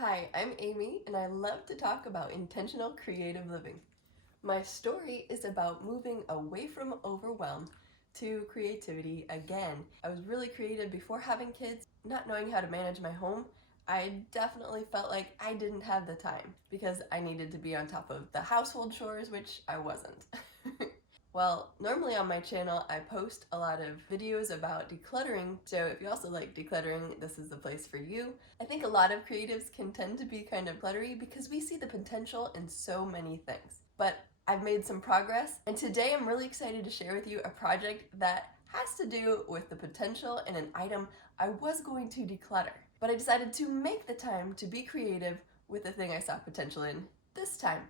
Hi, I'm Amy, and I love to talk about intentional creative living. My story is about moving away from overwhelm to creativity again. I was really creative before having kids. Not knowing how to manage my home, I definitely felt like I didn't have the time because I needed to be on top of the household chores, which I wasn't. Well, normally on my channel, I post a lot of videos about decluttering, so if you also like decluttering, this is the place for you. I think a lot of creatives can tend to be kind of cluttery because we see the potential in so many things. But I've made some progress, and today I'm really excited to share with you a project that has to do with the potential in an item I was going to declutter. But I decided to make the time to be creative with the thing I saw potential in this time.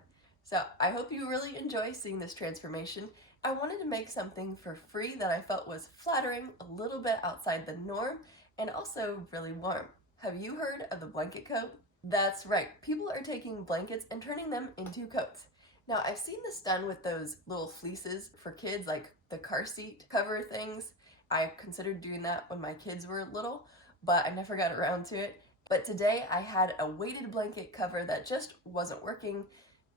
So I hope you really enjoy seeing this transformation. I wanted to make something for free that I felt was flattering, a little bit outside the norm, and also really warm. Have you heard of the blanket coat? That's right, people are taking blankets and turning them into coats. Now, I've seen this done with those little fleeces for kids, like the car seat cover things. I considered doing that when my kids were little, but I never got around to it. But today I had a weighted blanket cover that just wasn't working.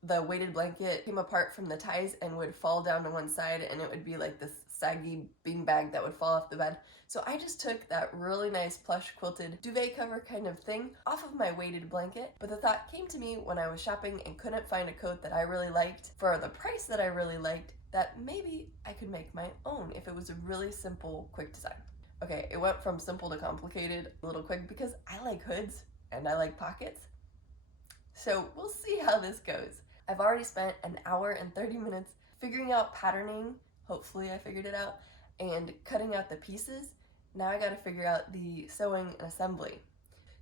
The weighted blanket came apart from the ties and would fall down to one side, and it would be like this saggy beanbag that would fall off the bed. So I just took that really nice plush quilted duvet cover kind of thing off of my weighted blanket, but the thought came to me when I was shopping and couldn't find a coat that I really liked for the price that I really liked, that maybe I could make my own if it was a really simple, quick design. Okay, it went from simple to complicated a little quick because I like hoods and I like pockets. So we'll see how this goes. I've already spent an hour and 30 minutes figuring out patterning, hopefully I figured it out, and cutting out the pieces. Now I gotta figure out the sewing and assembly.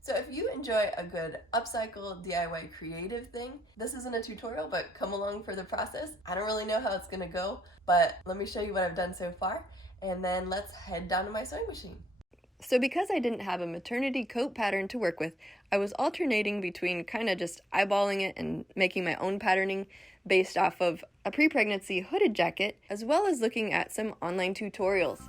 So if you enjoy a good upcycle, DIY creative thing, this isn't a tutorial, but come along for the process. I don't really know how it's gonna go, but let me show you what I've done so far, and then let's head down to my sewing machine. So because I didn't have a maternity coat pattern to work with, I was alternating between kind of just eyeballing it and making my own patterning based off of a pre-pregnancy hooded jacket, as well as looking at some online tutorials.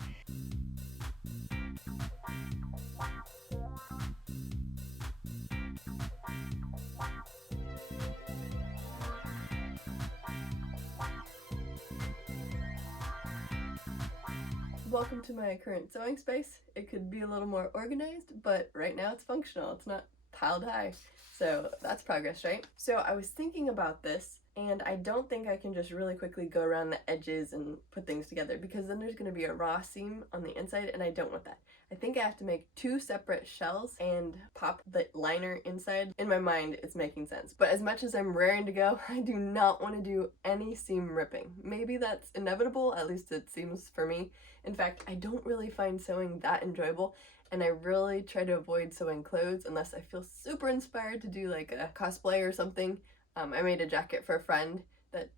Welcome to my current sewing space. It could be a little more organized, but right now it's functional. It's not piled high. So that's progress, right? So I was thinking about this, and I don't think I can just really quickly go around the edges and put things together because then there's going to be a raw seam on the inside, and I don't want that. I think I have to make two separate shells and pop the liner inside. In my mind, it's making sense. But as much as I'm raring to go, I do not want to do any seam ripping. Maybe that's inevitable, at least it seems for me. In fact, I don't really find sewing that enjoyable, and I really try to avoid sewing clothes unless I feel super inspired to do like a cosplay or something. I made a jacket for a friend that,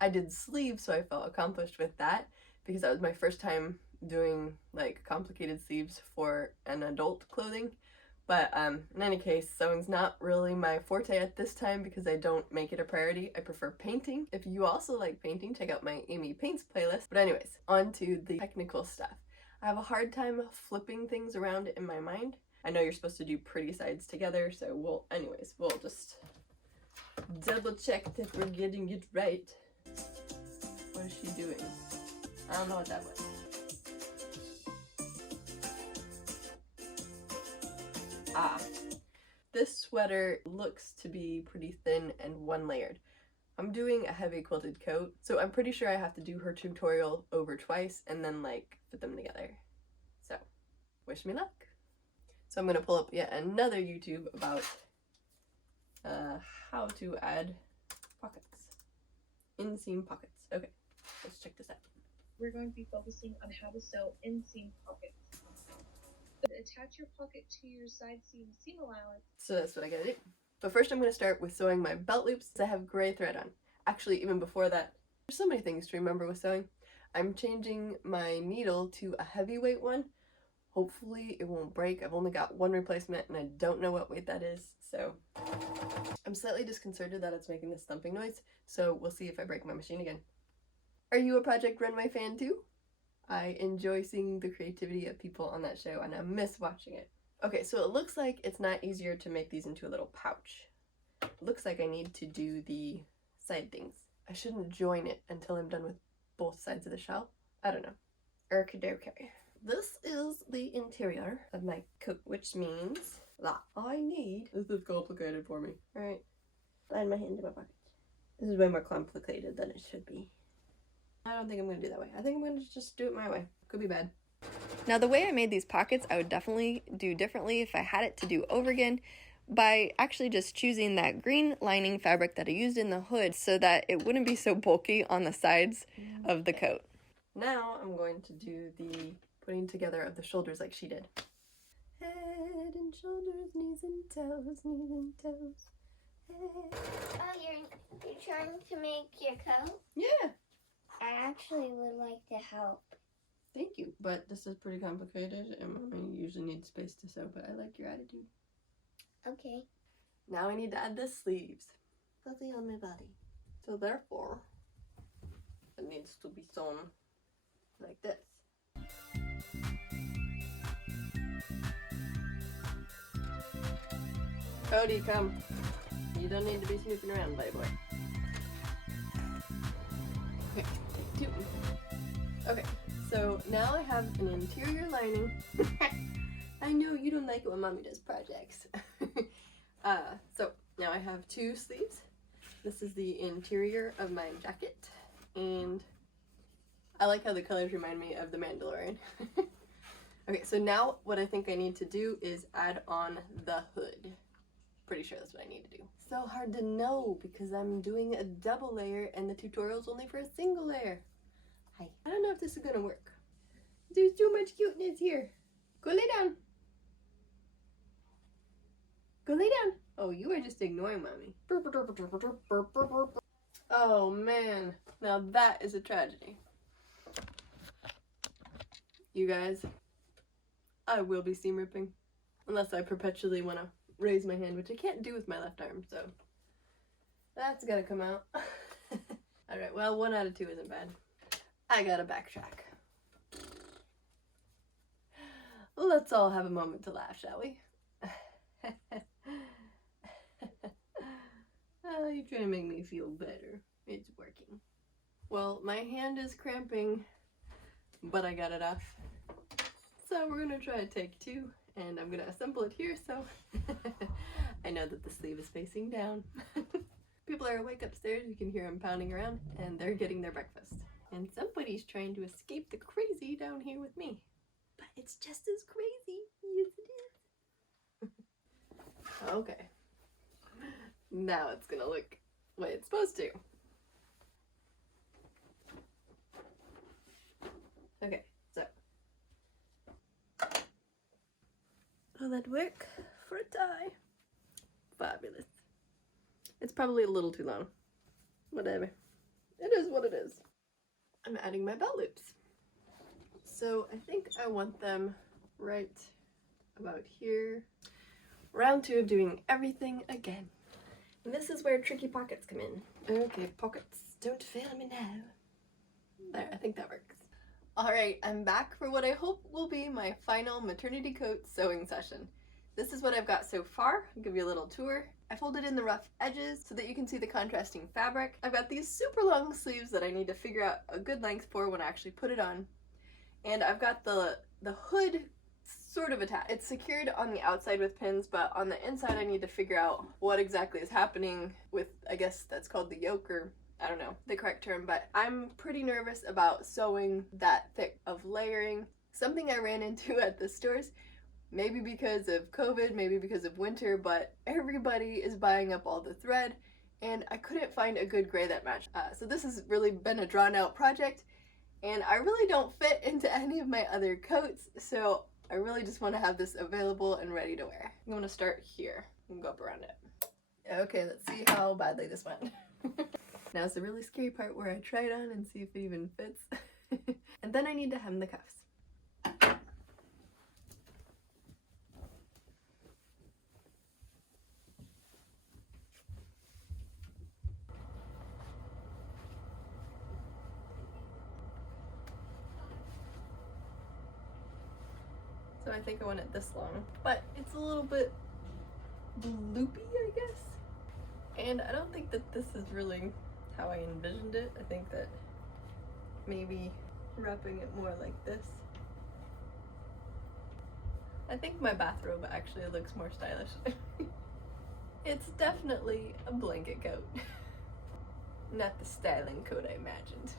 I did sleeves, so I felt accomplished with that because that was my first time doing like complicated sleeves for an adult clothing. But in any case, sewing's not really my forte at this time because I don't make it a priority. I prefer painting. If you also like painting, check out my Amy Paints playlist. But anyways, on to the technical stuff. I have a hard time flipping things around in my mind. I know you're supposed to do pretty sides together, so we'll just double check that we're getting it right. What is she doing? I don't know what that was. This sweater looks to be pretty thin and one layered. I'm doing a heavy quilted coat, so I'm pretty sure I have to do her tutorial over twice and then like put them together. So, wish me luck. So I'm gonna pull up yet another YouTube about how to add pockets. Inseam pockets. Okay, let's check this out. We're going to be focusing on how to sew inseam pockets. Attach your pocket to your side seam allowance. So that's what I gotta do. But first I'm gonna start with sewing my belt loops. I have gray thread on. Actually, even before that, there's so many things to remember with sewing. I'm changing my needle to a heavyweight one. Hopefully it won't break. I've only got one replacement and I don't know what weight that is, so I'm slightly disconcerted that it's making this thumping noise, so we'll see if I break my machine again. Are you a Project Runway fan too? I enjoy seeing the creativity of people on that show and I miss watching it. Okay, so it looks like it's not easier to make these into a little pouch. It looks like I need to do the side things. I shouldn't join it until I'm done with both sides of the shell. I don't know. Okay. This is the interior of my coat, which means that I need... This is complicated for me. Alright. Slide my hand into my pocket. This is way more complicated than it should be. I don't think I'm going to do that way. I think I'm going to just do it my way. Could be bad. Now, the way I made these pockets, I would definitely do differently if I had it to do over again by actually just choosing that green lining fabric that I used in the hood so that it wouldn't be so bulky on the sides of the coat. Now I'm going to do the putting together of the shoulders like she did. Head and shoulders, knees and toes, knees and toes. Head. Oh, you're trying to make your coat? Yeah. I actually would like to help. Thank you. But this is pretty complicated and Mommy usually needs space to sew, but I like your attitude. Okay. Now I need to add the sleeves. Fuzzy on my body. So therefore, it needs to be sewn like this. Cody, come. You don't need to be snooping around, buddy boy. Okay, take two. Okay, so now I have an interior lining. I know you don't like it when Mommy does projects. So now I have two sleeves. This is the interior of my jacket, and I like how the colors remind me of the Mandalorian. Okay, so now what I think I need to do is add on the hood. Pretty sure that's what I need to do. So hard to know because I'm doing a double layer and the tutorial's only for a single layer. Hi. I don't know if this is gonna work. There's too much cuteness here. Go lay down. Go lay down. Oh, you are just ignoring Mommy. Oh man, now that is a tragedy. You guys, I will be seam ripping. Unless I perpetually want to raise my hand, which I can't do with my left arm, so that's gotta come out. Alright, well, 1 out of 2 isn't bad. I gotta backtrack. Let's all have a moment to laugh, shall we? Oh, you're trying to make me feel better. It's working. Well, my hand is cramping, but I got it off. So we're gonna try take 2, and I'm gonna assemble it here so I know that the sleeve is facing down. People are awake upstairs, you can hear them pounding around, and they're getting their breakfast. And somebody's trying to escape the crazy down here with me. But it's just as crazy. Yes, it is. Okay. Now it's gonna look the way it's supposed to. Okay, so. Will that work for a tie? Fabulous. It's probably a little too long. Whatever. It is what it is. I'm adding my belt loops. So I think I want them right about here. Round 2 of doing everything again. And this is where tricky pockets come in. Okay, pockets, don't fail me now. There, I think that works. Alright, I'm back for what I hope will be my final maternity coat sewing session. This is what I've got so far. I'll give you a little tour. I folded in the rough edges so that you can see the contrasting fabric. I've got these super long sleeves that I need to figure out a good length for when I actually put it on. And I've got the hood sort of attached. It's secured on the outside with pins, but on the inside I need to figure out what exactly is happening with, I guess that's called the yoke, or I don't know the correct term, but I'm pretty nervous about sewing that thick of layering. Something I ran into at the stores, maybe because of COVID, maybe because of winter, but everybody is buying up all the thread and I couldn't find a good gray that matched. So this has really been a drawn out project and I really don't fit into any of my other coats, so I really just want to have this available and ready to wear. I'm going to start here and go up around it. Okay, let's see how badly this went. Now it's the really scary part where I try it on and see if it even fits. And then I need to hem the cuffs. So so I think I want it this long. But it's a little bit loopy, I guess. And I don't think that this is really how I envisioned it. I think that maybe wrapping it more like this. I think my bathrobe actually looks more stylish. It's definitely a blanket coat. Not the styling coat I imagined.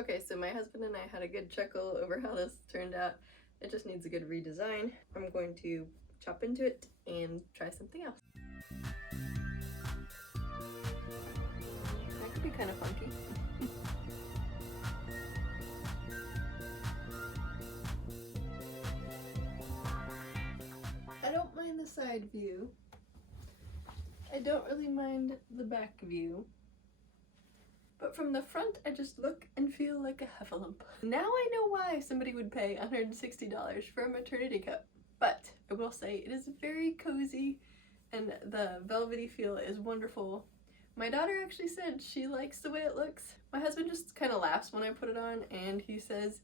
Okay, so my husband and I had a good chuckle over how this turned out. It just needs a good redesign. I'm going to chop into it and try something else. That could be kind of funky. I don't mind the side view. I don't really mind the back view. But from the front, I just look and feel like a heffalump. Now I know why somebody would pay $160 for a maternity coat. But I will say it is very cozy and the velvety feel is wonderful. My daughter actually said she likes the way it looks. My husband just kind of laughs when I put it on, and he says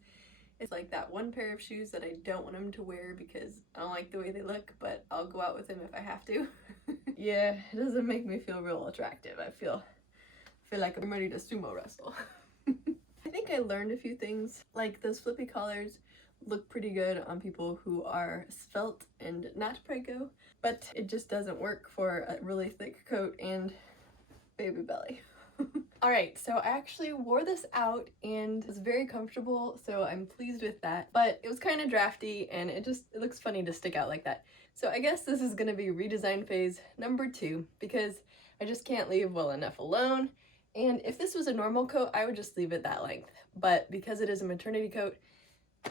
it's like that one pair of shoes that I don't want him to wear because I don't like the way they look, but I'll go out with him if I have to. Yeah, it doesn't make me feel real attractive. I feel like I'm ready to sumo wrestle. I think I learned a few things, like those flippy collars look pretty good on people who are svelte and not prego, but it just doesn't work for a really thick coat and baby belly. Alright, so I actually wore this out and it's very comfortable, so I'm pleased with that, but it was kind of drafty and it looks funny to stick out like that. So I guess this is going to be redesign phase number 2 because I just can't leave well enough alone. And if this was a normal coat, I would just leave it that length. But because it is a maternity coat,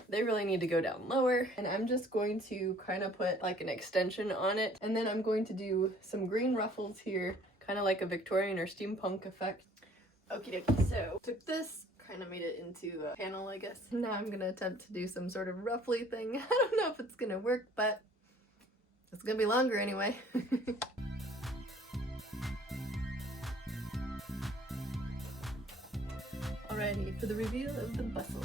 they really need to go down lower. And I'm just going to kind of put like an extension on it. And then I'm going to do some green ruffles here, kind of like a Victorian or steampunk effect. Okie dokie, so took this, kind of made it into a panel, I guess. Now I'm going to attempt to do some sort of ruffly thing. I don't know if it's going to work, but it's going to be longer anyway. Alrighty, for the reveal of the bustle.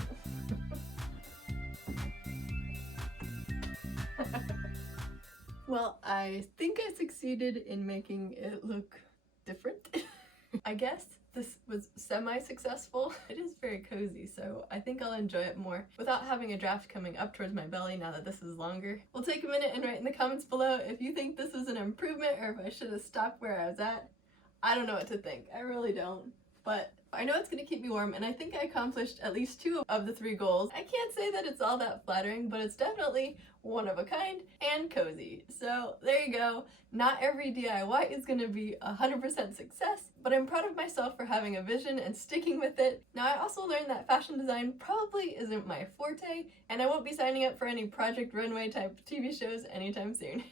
Well, I think I succeeded in making it look different. I guess this was semi-successful. It is very cozy, so I think I'll enjoy it more without having a draft coming up towards my belly now that this is longer. We'll take a minute and write in the comments below if you think this was an improvement or if I should have stopped where I was at. I don't know what to think. I really don't. But I know it's going to keep me warm, and I think I accomplished at least 2 of the 3 goals. I can't say that it's all that flattering, but it's definitely one of a kind and cozy. So there you go. Not every DIY is going to be 100% success, but I'm proud of myself for having a vision and sticking with it. Now I also learned that fashion design probably isn't my forte, and I won't be signing up for any Project Runway type TV shows anytime soon.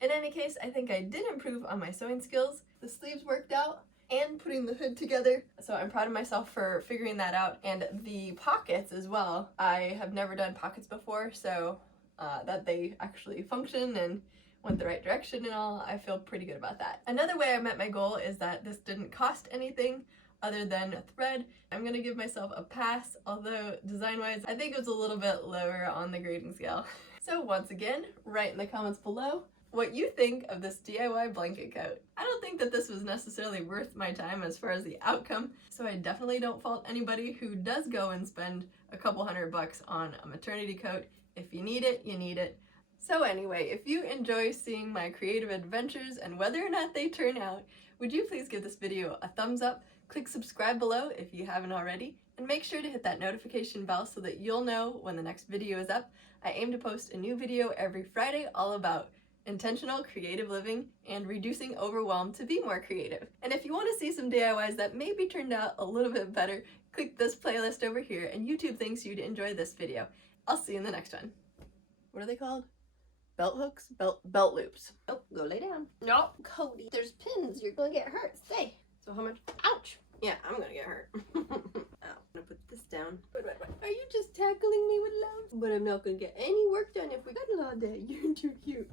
In any case, I think I did improve on my sewing skills. The sleeves worked out, and putting the hood together. So I'm proud of myself for figuring that out. And the pockets as well. I have never done pockets before, so that they actually function and went the right direction and all, I feel pretty good about that. Another way I met my goal is that this didn't cost anything other than a thread. I'm gonna give myself a pass, although design-wise, I think it was a little bit lower on the grading scale. So once again, write in the comments below what you think of this DIY blanket coat. I don't think that this was necessarily worth my time as far as the outcome, so I definitely don't fault anybody who does go and spend a couple $100 on a maternity coat. If you need it, you need it. So anyway, if you enjoy seeing my creative adventures and whether or not they turn out, would you please give this video a thumbs up, click subscribe below if you haven't already, and make sure to hit that notification bell so that you'll know when the next video is up. I aim to post a new video every Friday all about intentional creative living and reducing overwhelm to be more creative. And if you want to see some DIYs that maybe turned out a little bit better, click this playlist over here and YouTube thinks you'd enjoy this video. I'll see you in the next one. What are they called? Belt hooks? Belt loops. Oh, go lay down. No, Cody, there's pins. You're gonna get hurt. Stay. So how much? Ouch. Yeah, I'm gonna get hurt. Ow. I'm gonna put this down. Wait. Are you just tackling me with love? But I'm not gonna get any work done if we cuddle all day. You're too cute.